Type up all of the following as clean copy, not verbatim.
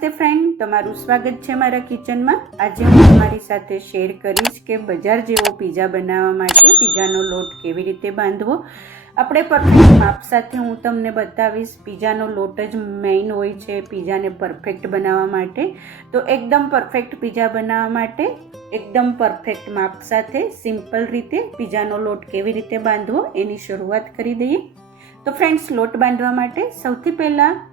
નમસ્તે ફ્રેન્ડ, તમારું સ્વાગત છે મારા કિચનમાં। આજે હું તમારી સાથે શેર કરીશ કે બજાર જેવો પિઝા બનાવવા માટે પિઝાનો લોટ કેવી રીતે બાંધવો। આપણે પરફેક્ટ માપ સાથે હું તમને બતાવીશ। પિઝાનો લોટ જ મેઇન હોય છે પિઝાને પરફેક્ટ બનાવવા માટે। તો એકદમ પરફેક્ટ પિઝા બનાવવા માટે એકદમ પરફેક્ટ માપ સાથે સિમ્પલ રીતે પિઝાનો લોટ કેવી રીતે બાંધવો એની શરૂઆત કરી દઈએ। તો ફ્રેન્ડ્સ, લોટ બાંધવા માટે સૌથી પહેલાં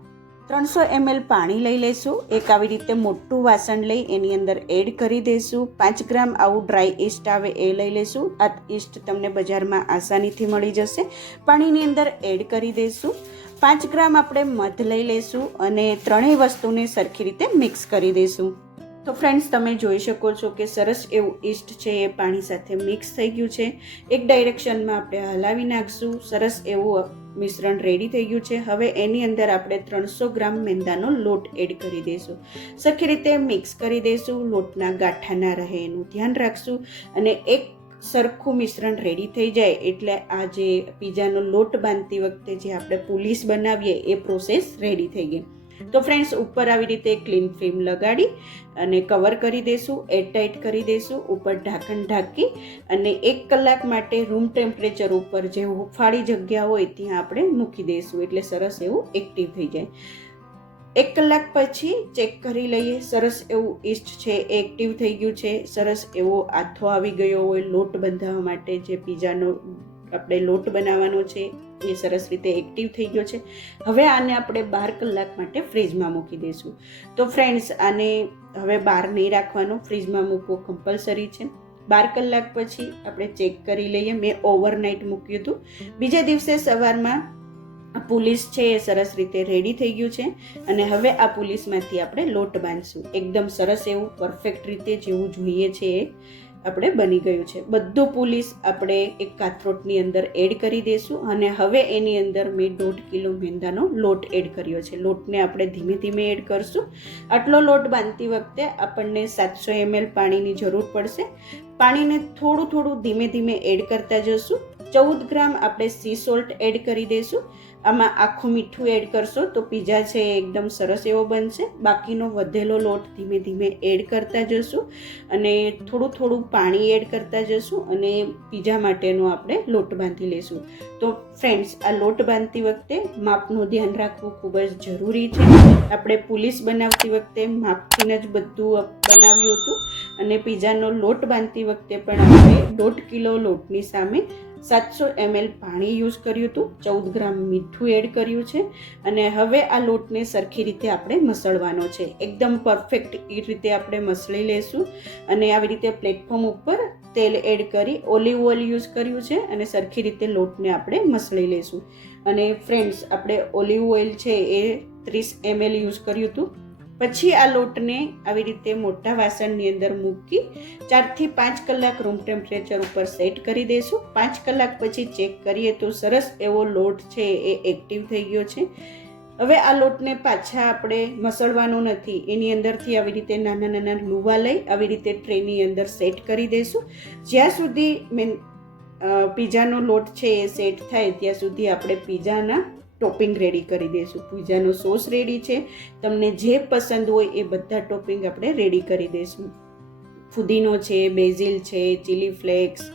300 ml પાણી લઈ લઈશું। એક આવી રીતે મોટું વાસણ લઈ એની અંદર એડ કરી દઈશું। 5 ગ્રામ આવું ડ્રાય ઈસ્ટ આવે એ લઈ લઈશું। આ ઈસ્ટ તમને બજારમાં આસાનીથી મળી જશે। પાણીની અંદર એડ કરી દઈશું। 5 ગ્રામ આપણે મધ લઈ લઈશું અને ત્રણેય વસ્તુને સરખી રીતે મિક્સ કરી દઈશું। તો ફ્રેન્ડ્સ, તમે જોઈ શકો છો કે સરસ એવું ઈસ્ટ છે એ પાણી સાથે મિક્સ થઈ ગયું છે। એક ડાયરેક્શનમાં આપણે હલાવી નાખશું। સરસ એવું મિશ્રણ રેડી થઈ ગયું છે। હવે એની અંદર આપણે 300 ગ્રામ મેંદાનો લોટ એડ કરી દઈશું। સરખી રીતે મિક્સ કરી દઈશું। લોટના ગાંઠા ના રહે એનું ધ્યાન રાખશું અને એક સરખું મિશ્રણ રેડી થઈ જાય એટલે આ જે પિઝાનો લોટ બાંધતી વખતે જે આપણે પુલીસ બનાવીએ એ પ્રોસેસ રેડી થઈ ગઈ। તો ફ્રેન્ડ્સ, ઉપર આવી રીતે ક્લીન ફિલ્મ લગાડી અને કવર કરી દઈશું, એરટાઈટ કરી દઈશું। ઉપર ઢાંકણ ઢાંકી અને 1 કલાક માટે રૂમ ટેમ્પરેચર ઉપર જે હુંફાળી જગ્યા હોય ત્યાં આપણે મૂકી દઈશું એટલે સરસ એવું એક્ટિવ થઈ જાય। 1 કલાક પછી ચેક કરી લઈએ। સરસ એવું ઈસ્ટ છે એ એક્ટિવ થઈ ગયું છે। સરસ એવો આથો આવી ગયો હોય લોટ બંધાવવા માટે જે પિઝાનો આપણે લોટ બનાવવાનો છે એ સરસ રીતે એક્ટિવ થઈ ગયો છે। હવે આને આપણે 12 કલાક માટે ફ્રીજમાં મૂકી દઈશું। તો ફ્રેન્ડ્સ, આને હવે બહાર નહીં રાખવાનો, ફ્રીજમાં મૂકવો કમ્પલસરી છે। 12 કલાક પછી આપણે ચેક કરી લઈએ। મેં ઓવરનાઇટ મૂક્યું હતું। બીજા દિવસે સવારમાં પુલીસ છે એ સરસ રીતે રેડી થઈ ગયું છે અને હવે આ પુલીસમાંથી આપણે લોટ બાંધશું। એકદમ સરસ એવું પરફેક્ટ રીતે જેવું જોઈએ છે એ આપણે બની ગયું છે। બધું પુલીસ આપણે એક કાથરોટની અંદર એડ કરી દઈશું અને હવે એની અંદર મેં 1.5 કિલો મેંદાનો લોટ એડ કર્યો છે। લોટને આપણે ધીમે ધીમે એડ કરશું। આટલો લોટ બાંધતી વખતે આપણને 700 ml પાણીની જરૂર પડશે। પાણીને થોડું થોડું ધીમે ધીમે એડ કરતા જશું। 14 ગ્રામ આપણે સી સોલ્ટ એડ કરી દઈશું। આમાં આખું મીઠું એડ કરશો તો પિઝા છે એકદમ સરસ એવો બનશે। બાકીનો વધેલો લોટ ધીમે ધીમે એડ કરતા જશું અને થોડું થોડું પાણી એડ કરતા જશું અને પિઝા માટેનો આપણે લોટ બાંધી લઈશું। તો ફ્રેન્ડ્સ, આ લોટ બાંધતી વખતે માપનું ધ્યાન રાખવું ખૂબ જ જરૂરી છે। આપણે પુલીસ બનાવતી વખતે માપથી જ બધું બનાવ્યું હતું અને પિઝાનો લોટ બાંધતી વખતે પણ આપણે 1.5 કિલો લોટની સામે 700 ml પાણી યુઝ કર્યું હતું। 14 ગ્રામ મીઠું એડ કર્યું છે અને હવે આ લોટને સરખી રીતે આપણે મસળવાનો છે। એકદમ પરફેક્ટ એ રીતે આપણે મસળી લેશું અને આવી રીતે પ્લેટફોર્મ ઉપર તેલ એડ કરી ઓલિવ ઓઇલ યુઝ કર્યું છે અને સરખી રીતે લોટને આપણે મસળી લેશું। અને ફ્રેન્ડ્સ, આપણે ઓલિવ ઓઇલ છે એ 30 ml યુઝ કર્યું હતું। પછી આ લોટને આવી રીતે મોટા વાસણની અંદર મૂકી 4 થી 5 કલાક રૂમ ટેમ્પરેચર ઉપર સેટ કરી દઈશું। 5 કલાક પછી ચેક કરીએ તો સરસ એવો લોટ છે એ એક્ટિવ થઈ ગયો છે। હવે આ લોટને પાછા આપણે મસળવાનો નથી, એની અંદરથી આવી રીતે નાના નાના લુવા લઈ આવી રીતે ટ્રેની અંદર સેટ કરી દઈશું। જ્યાં સુધી પિઝાનો લોટ છે એ સેટ થાય ત્યાં સુધી આપણે પિઝાના ટોપિંગ રેડી કરી દઈશું। પિઝાનો સોસ રેડી છે, તમને જે પસંદ હોય એ બધા ટોપિંગ આપણે રેડી કરી દઈશું। ફુદીનો છે, બેઝિલ છે, chilli flakes,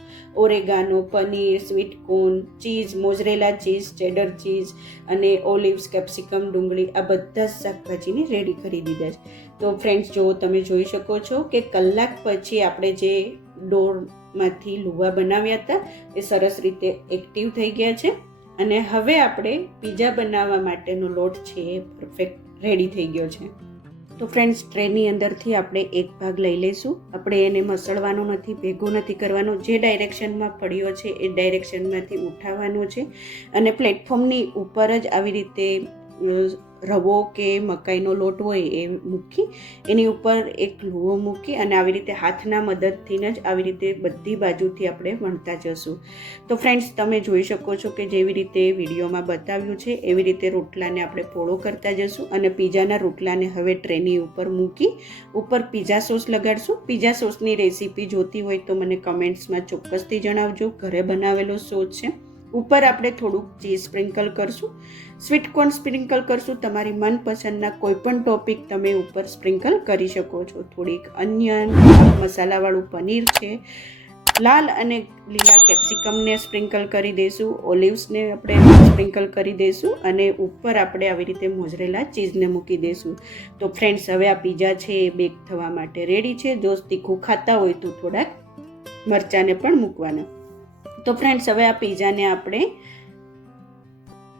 oregano, paneer, sweet corn, cheese, મોઝરેલા cheese, ચેડર cheese અને ઓલિવ્સ, કેપ્સિકમ, ડુંગળી આ બધા જ શાકભાજીને રેડી કરી દીધા છે। તો ફ્રેન્ડ્સ, જો તમે જોઈ શકો છો કે કલાક પછી આપણે જે ડોરમાંથી લુવા બનાવ્યા હતા એ સરસ રીતે એક્ટિવ થઈ ગયા છે અને હવે આપણે પિઝા બનાવવા માટેનો લોટ છે એ પરફેક્ટ રેડી થઈ ગયો છે। તો ફ્રેન્ડ્સ, ટ્રેની અંદરથી આપણે એક ભાગ લઈ લઈશું। આપણે એને મસળવાનો નથી, ભેગો નથી કરવાનો, જે ડાયરેક્શનમાં પડ્યો છે એ ડાયરેક્શનમાંથી ઉઠાવવાનો છે અને પ્લેટફોર્મની ઉપર જ આવી રીતે રવો કે મકાઈનો લોટ હોય એ મૂકી એની ઉપર એક લુવો મૂકી અને આવી રીતે હાથના મદદથી જ આવી રીતે બધી બાજુથી આપણે વણતા જશું। તો ફ્રેન્ડ્સ, તમે જોઈ શકો છો કે જેવી રીતે વિડીયોમાં બતાવ્યું છે એવી રીતે રોટલાને આપણે પોળો કરતા જશું અને પિઝાના રોટલાને હવે ટ્રેની ઉપર મૂકી ઉપર પિઝા સોસ લગાડશું। પિઝા સોસની રેસીપી જોતી હોય તો મને કમેન્ટ્સમાં ચોક્કસથી જણાવજો। ઘરે બનાવેલો સોસ છે। ઉપર આપણે થોડુંક ચીઝ સ્પ્રિંકલ કરશું, સ્વીટ કોર્ન સ્પ્રિંકલ કરશું. તમારી મનપસંદના કોઈ પણ ટોપિક તમે ઉપર સ્પ્રિંકલ કરી શકો છો. થોડીક અનિયન, મસાલાવાળું પનીર છે, લાલ અને લીલા કેપ્સિકમને સ્પ્રિંકલ કરી દઈશું, ઓલિવ્સને આપણે સ્પ્રિંકલ કરી દઈશું અને ઉપર આપણે આવી રીતે મોઝરેલા ચીઝને મૂકી દઈશું. તો ફ્રેન્ડ્સ, હવે આ પીઝા છે એ બેક થવા માટે રેડી છે. જો તીખું ખાતા હોય તો થોડાક મરચાંને પણ મૂકવાના. તો ફ્રેન્ડ્સ, હવે આ પીઝાને આપણે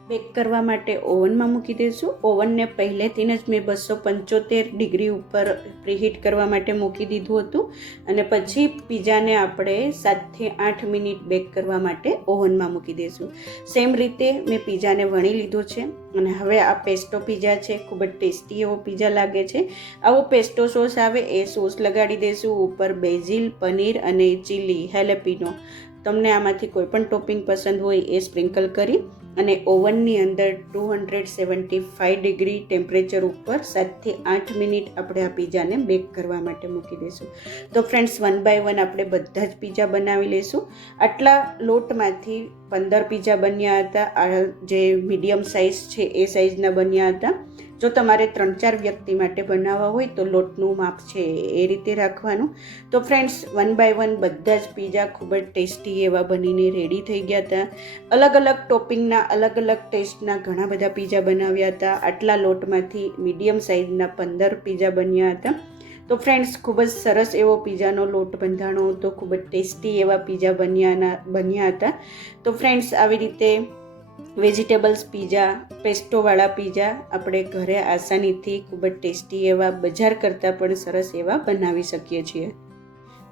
બેક કરવા માટે ઓવનમાં મૂકી દઈશું. ઓવનને પહેલેથી જ મેં 275 ડિગ્રી ઉપર પ્રીહીટ કરવા માટે મૂકી દીધું હતું અને પછી પીઝાને આપણે 7થી 8 મિનિટ બેક કરવા માટે ઓવનમાં મૂકી દઈશું. સેમ રીતે મેં પીઝાને વણી લીધો છે અને હવે આ પેસ્ટો પીઝા છે. ખૂબ જ ટેસ્ટી એવો પીઝા લાગે છે. આવો પેસ્ટો સોસ આવે એ સોસ લગાડી દઈશું. ઉપર બેઝિલ, પનીર અને ચીલી હેલેપિનો, તમને આમાંથી કોઈ પણ ટોપિંગ પસંદ હોય એ સ્પ્રિંકલ કરી અને ઓવનની અંદર 275 ડિગ્રી ટેમ્પરેચર ઉપર 7થી 8 મિનિટ આપણે આ પીઝાને બેક કરવા માટે મૂકી દઈશું. તો ફ્રેન્ડ્સ, 1 બાય 1 આપણે બધા જ પીઝા બનાવી લઈશું. આટલા લોટમાંથી 15 પીઝા બન્યા હતા. આ જે મીડિયમ સાઇઝ છે એ સાઇઝના બન્યા હતા. જો તમારે 3-4 વ્યક્તિ માટે બનાવવા હોય તો લોટનું માપ છે એ રીતે રાખવાનું. તો ફ્રેન્ડ્સ, 1 બાય 1 બધા જ પીઝા ખૂબ જ ટેસ્ટી એવા બનીને રેડી થઈ ગયા હતા. અલગ અલગ ટોપિંગના, અલગ અલગ ટેસ્ટના ઘણા બધા પીઝા બનાવ્યા હતા. આટલા લોટમાંથી મીડિયમ સાઇઝના 15 પીઝા બન્યા હતા. તો ફ્રેન્ડ્સ, ખૂબ જ સરસ એવો પીઝાનો લોટ બંધાણો હતો. ખૂબ જ ટેસ્ટી એવા પીઝા બન્યા હતા. તો ફ્રેન્ડ્સ, આવી રીતે વેજીટેબલ્સ પીઝા, પેસ્ટોવાળા પીઝા આપણે ઘરે આસાનીથી ખૂબ જ ટેસ્ટી એવા, બજાર કરતાં પણ સરસ એવા બનાવી શકીએ છીએ.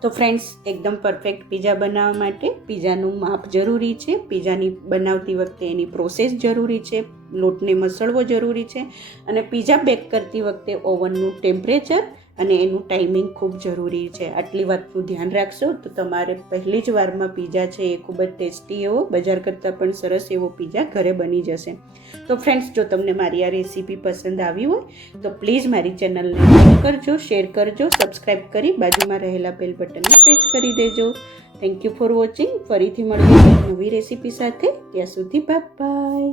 તો ફ્રેન્ડ્સ, એકદમ પરફેક્ટ પીઝા બનાવવા માટે પીઝાનું માપ જરૂરી છે. પીઝાની બનાવતી વખતે એની પ્રોસેસ જરૂરી છે. લોટને મસળવો જરૂરી છે અને પીઝા બેક કરતી વખતે ઓવનનું ટેમ્પરેચર અને એનું ટાઈમિંગ ખૂબ જરૂરી છે. આટલી વાતનું ધ્યાન રાખશો તો તમારે પહેલી જ વારમાં પીઝા છે એ ખૂબ જ ટેસ્ટી એવો, બજાર કરતાં પણ સરસ એવો પીઝા ઘરે બની જશે. તો ફ્રેન્ડ્સ, જો તમને મારી આ રેસીપી પસંદ આવી હોય તો પ્લીઝ મારી ચેનલને લાઈક કરજો, શેર કરજો, સબસ્ક્રાઈબ કરી બાજુમાં રહેલા બેલ બટનને પ્રેસ કરી દેજો. Thank you for watching. ફરીથી મળીએ એક નવી રેસીપી સાથે. ત્યાં સુધી બાય બાય.